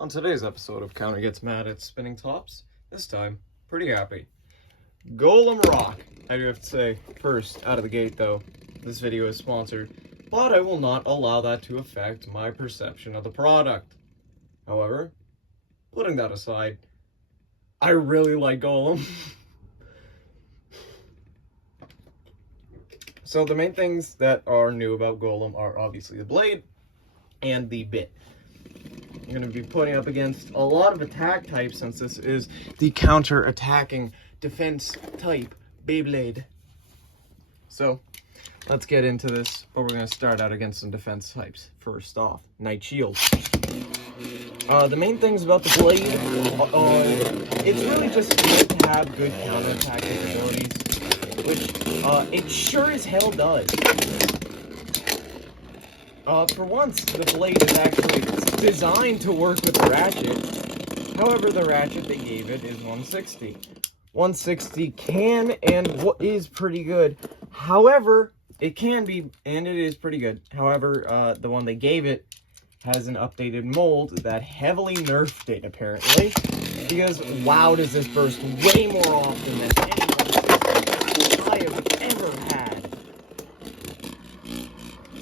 On today's episode of Counter Gets Mad at Spinning Tops, this time, pretty happy. GolemRock. I do have to say, first, out of the gate though, this video is sponsored, but I will not allow that to affect my perception of the product. However, putting that aside, I really like Golem. So the main things that are new about Golem are obviously the blade and the bit. I'm going to be putting up against a lot of attack types since this is the counter-attacking defense type Beyblade. So let's get into this, but we're going to start out against some defense types. First off, Knight Shield. The main things about the blade, it's really just good to have good counter-attack capabilities, which it sure as hell does. For once, the blade is actually designed to work with the ratchet. However, the ratchet they gave it is 160. 160 can and is pretty good. However, it can be, and it is pretty good. However, the one they gave it has an updated mold that heavily nerfed it, apparently. Because, wow, does this burst way more often than any other I have ever had.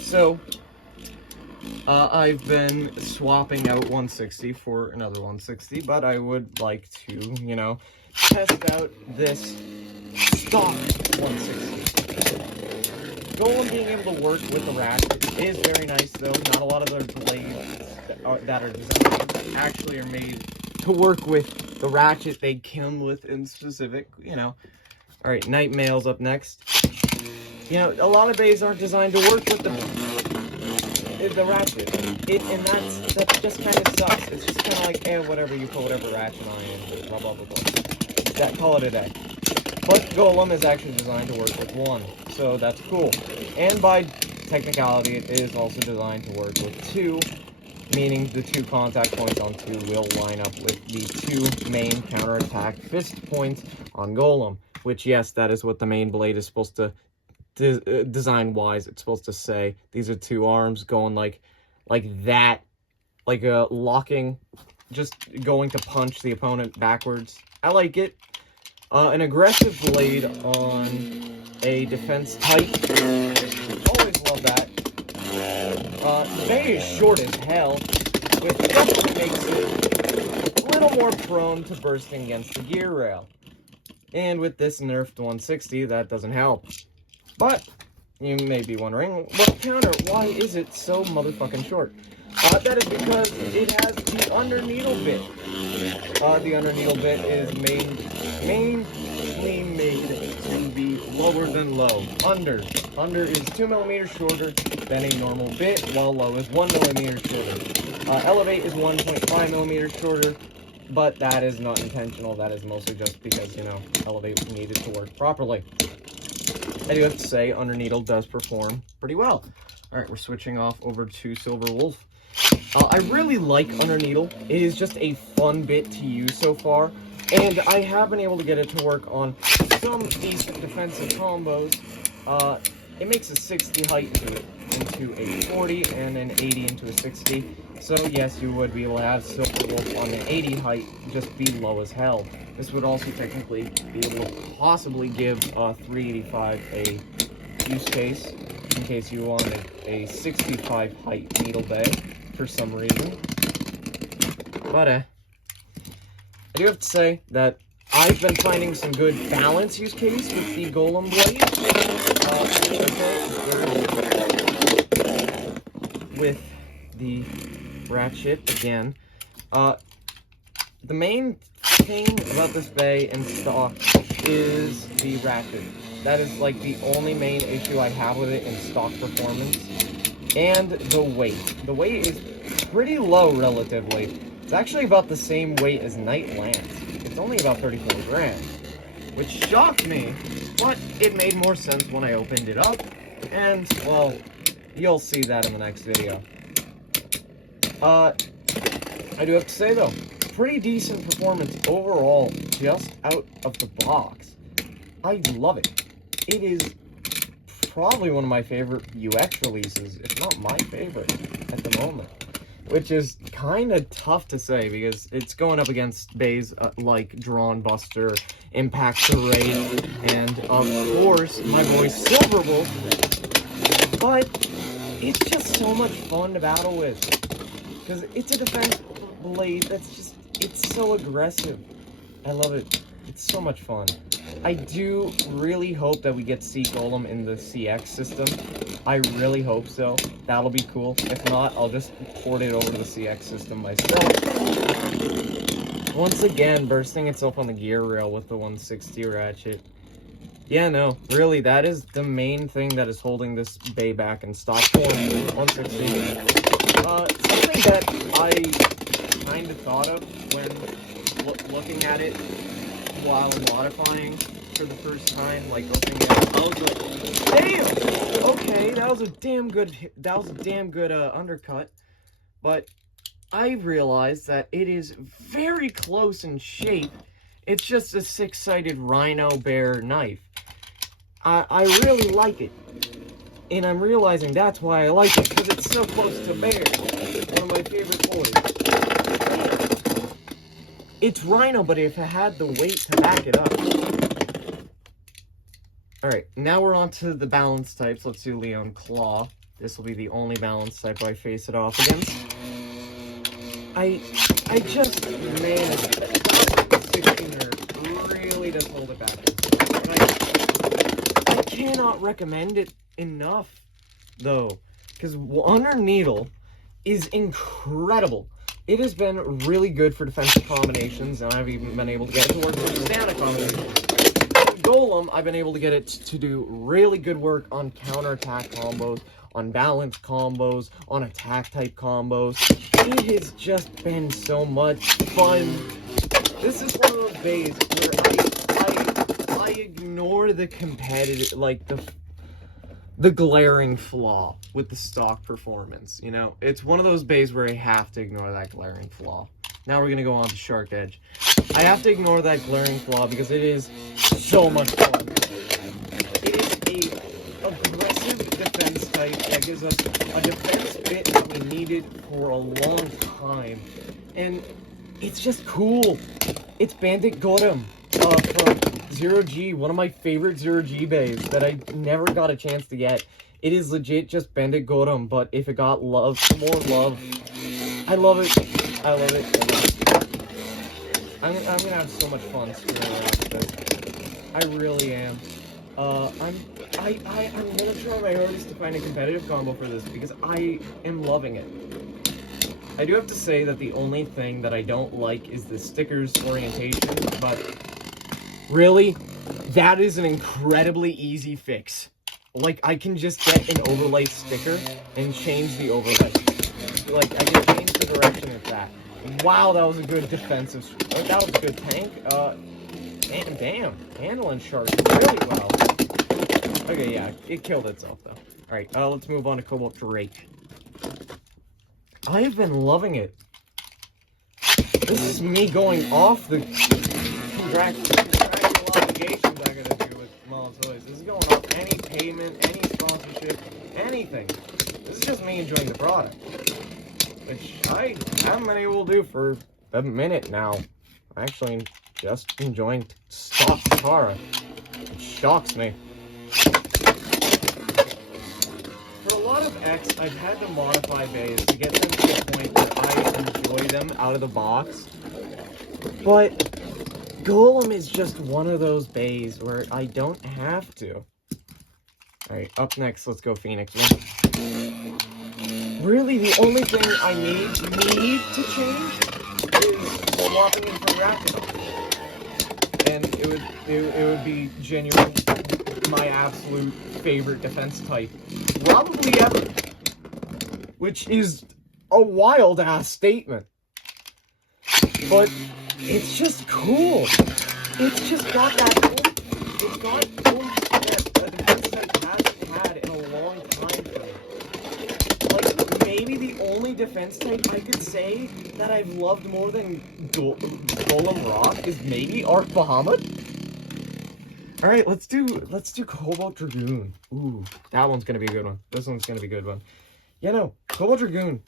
So, I've been swapping out 160 for another 160, but I would like to, test out this stock 160. Golem being able to work with the ratchet is very nice, though. Not a lot of the blades that are designed actually are made to work with the ratchet they come with in specific, Alright, Night Mail's up next. A lot of bays aren't designed to work with the ratchet. And that just kind of sucks. It's just kind of like, whatever, you put whatever ratchet on it, blah, blah, blah, blah. Call it a day. But Golem is actually designed to work with one, so that's cool. And by technicality, it is also designed to work with two, meaning the two contact points on two will line up with the two main counterattack fist points on Golem, which, yes, that is what the main blade is supposed to design-wise, it's supposed to say. These are two arms going like that, like locking, just going to punch the opponent backwards. I like it. An aggressive blade on a defense type. Always love that. The bay is short as hell, which definitely makes it a little more prone to bursting against the gear rail. And with this nerfed 160, that doesn't help. But, you may be wondering, well, counter, why is it so motherfucking short? That is because it has the underneedle bit. The underneedle bit is mainly made to be lower than low. Under is 2 millimeters shorter than a normal bit, while low is 1 millimeter shorter. Elevate is 1.5 millimeters shorter, but that is not intentional. That is mostly just because, Elevate was needed to work properly. I do have to say, Underneedle does perform pretty well. Alright, we're switching off over to Silver Wolf. I really like Underneedle. It is just a fun bit to use so far, and I have been able to get it to work on some decent defensive combos. It makes a 60 height into a 40, and an 80 into a 60. So yes, you would be able to have Silver Wolf on an 80 height, just be low as hell. This would also technically be able to possibly give 385 a use case, in case you wanted a 65 height needle bay for some reason. But I do have to say that I've been finding some good balance use case with the Golem blade. With the ratchet again. The main thing about this bay and stock is the ratchet. That is like the only main issue I have with it in stock performance. And the weight. The weight is pretty low relatively. It's actually about the same weight as Knight Lance. It's only about 34 grams, which shocked me, but it made more sense when I opened it up. And, well, you'll see that in the next video. I do have to say though, pretty decent performance overall, just out of the box. I love it. It is probably one of my favorite UX releases, if not my favorite at the moment. which is kind of tough to say because it's going up against bays like Drawn Buster, Impact Array, and of course my boy Silverwolf. But it's just so much fun to battle with because it's a defense blade that's just, it's so aggressive. I love it. It's so much fun. I do really hope that we get to see Golem in the CX system. I really hope so. That'll be cool. If not, I'll just port it over to the CX system myself. Once again, bursting itself on the gear rail with the 160 ratchet. Yeah, no, really, that is the main thing that is holding this bay back in stock form. 160. Something that I kind of thought of when looking at it while modifying for the first time, like opening it up, I was like, damn! Okay, that was a damn good undercut. But I realized that it is very close in shape. It's just a 6-sided rhino bear knife. I really like it. And I'm realizing that's why I like it, because it's so close to bear. One of my favorite toys. It's rhino, but if it had the weight to back it up. Alright, now we're on to the balance types. Let's do Leon Claw. This will be the only balance type I face it off against. I just, man, the 16 really does hold it back. I cannot recommend it enough, though, because Wonder Needle is incredible. It has been really good for defensive combinations, and I've even been able to get it to work with stamina combinations. Golem, I've been able to get it to do really good work on counterattack combos, on balance combos, on attack type combos. It has just been so much fun. This is one of those days where I ignore the competitive, like the glaring flaw with the stock performance, you know? It's one of those bays where I have to ignore that glaring flaw. Now we're going to go on to Shark Edge. I have to ignore that glaring flaw because it is so much fun. It is a aggressive defense type that gives us a defense bit that we needed for a long time. And it's just cool. It's Bandit Golem from Zero G, one of my favorite Zero G bays that I never got a chance to get. It is legit just Bandit Golem, but if it got more love, I love it. I love it. I'm gonna have so much fun screwing around with this. I really am. I'm gonna try my hardest to find a competitive combo for this because I am loving it. I do have to say that the only thing that I don't like is the stickers orientation, but really, that is an incredibly easy fix. Like, I can just get an overlay sticker and change the overlay. Like, I can change the direction of that. Wow, that was a good defensive... Oh, that was a good tank. Damn. Handling sharks really well. Okay, yeah, it killed itself, though. Alright, let's move on to Cobalt Drake. I have been loving it. This is me going off the contractual obligations I gotta do with Small Toys. This is going off any payment, any sponsorship, anything. This is just me enjoying the product. Which I haven't been able to do for a minute now. I'm actually just enjoying stock Takara. It shocks me. For a lot of X, I've had to modify bays to get them to the point where I enjoy them out of the box. But Golem is just one of those bays where I don't have to. Alright, up next, let's go Phoenix. Really, the only thing I need to change is swapping in for Rakdos. And it would be genuinely my absolute favorite defense type, probably ever. Which is a wild ass statement. But it's just cool. It's just got that cool. It's got cool that a defense type hasn't had in a long time for me. Like, maybe the only defense type I could say that I've loved more than GolemRock is maybe Arc Bahamut. Alright, let's do Cobalt Dragoon. Ooh, that one's gonna be a good one. This one's gonna be a good one. Yeah, no, Cobalt Dragoon,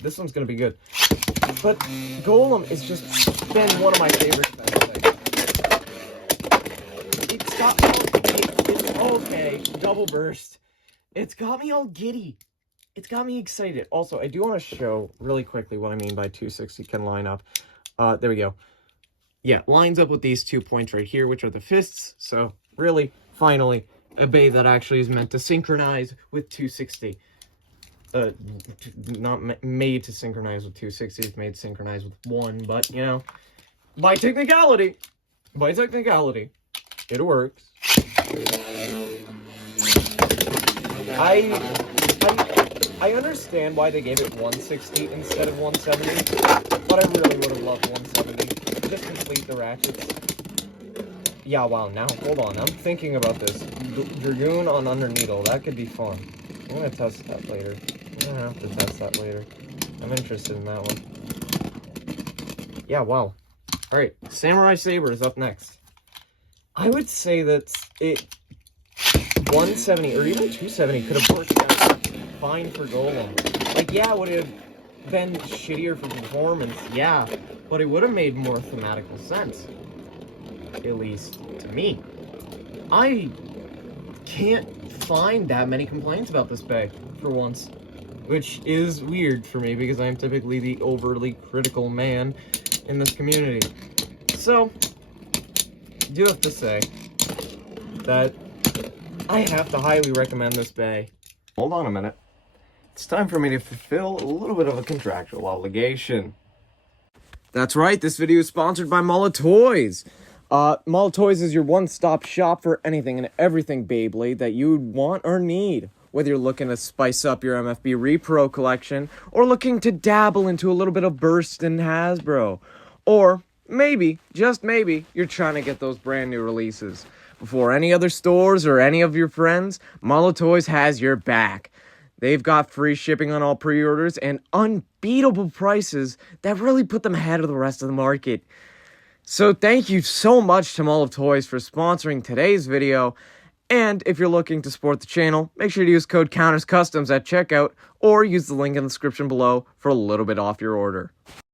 this one's gonna be good. But Golem is just been one of my favorite things. It's got it's okay, double burst. It's got me all giddy. It's got me excited. Also, I do want to show really quickly what I mean by 260 can line up. There we go. Yeah, lines up with these 2 points right here, which are the fists. So, really, finally, a bay that actually is meant to synchronize with 260. Not made to synchronize with 260, it's made to synchronize with 1, but, you know, by technicality, it works. I understand why they gave it 160 instead of 170, but I really would have loved 170. Just complete the ratchets. Yeah, wow, now, hold on, I'm thinking about this. Dragoon on Underneedle, that could be fun. I'm gonna test that later. I'm gonna have to test that later. I'm interested in that one. Yeah, wow. Alright, Samurai Saber is up next. I would say that it 170 or even 270 could have worked out fine for Golem. Like, yeah, would it have been shittier for performance? Yeah, but it would have made more thematical sense. At least to me. I can't find that many complaints about this bag for once, which is weird for me because I'm typically the overly critical man in this community. So, I do have to say that I have to highly recommend this bay. Hold on a minute. It's time for me to fulfill a little bit of a contractual obligation. That's right, this video is sponsored by Mullet Toys. Mullet Toys is your one-stop shop for anything and everything Beyblade that you want or need. Whether you're looking to spice up your MFB Repro collection, or looking to dabble into a little bit of Burst and Hasbro. Or maybe, just maybe, you're trying to get those brand new releases. Before any other stores or any of your friends, Mullet Toys has your back. They've got free shipping on all pre-orders and unbeatable prices that really put them ahead of the rest of the market. So thank you so much to Mullet Toys for sponsoring today's video. And if you're looking to support the channel, make sure to use code COUNTERSCUSTOMS at checkout or use the link in the description below for a little bit off your order.